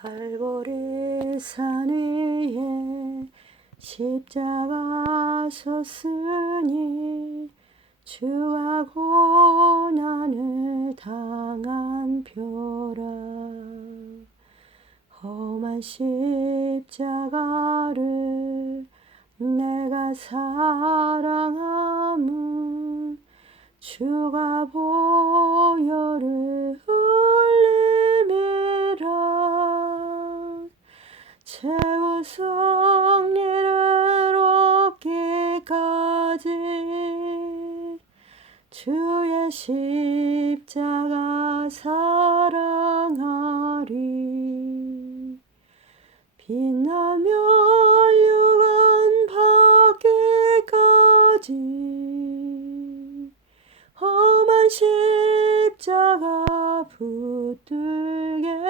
갈보리 산 위에 십자가 섰으니 주와 고난을 당한 표라. 험한 십자가를 내가 사랑함은 주가 보 최후 승리를 얻기까지 주의 십자가 사랑하리. 빛나며 유간 받기까지 험한 십자가 붙들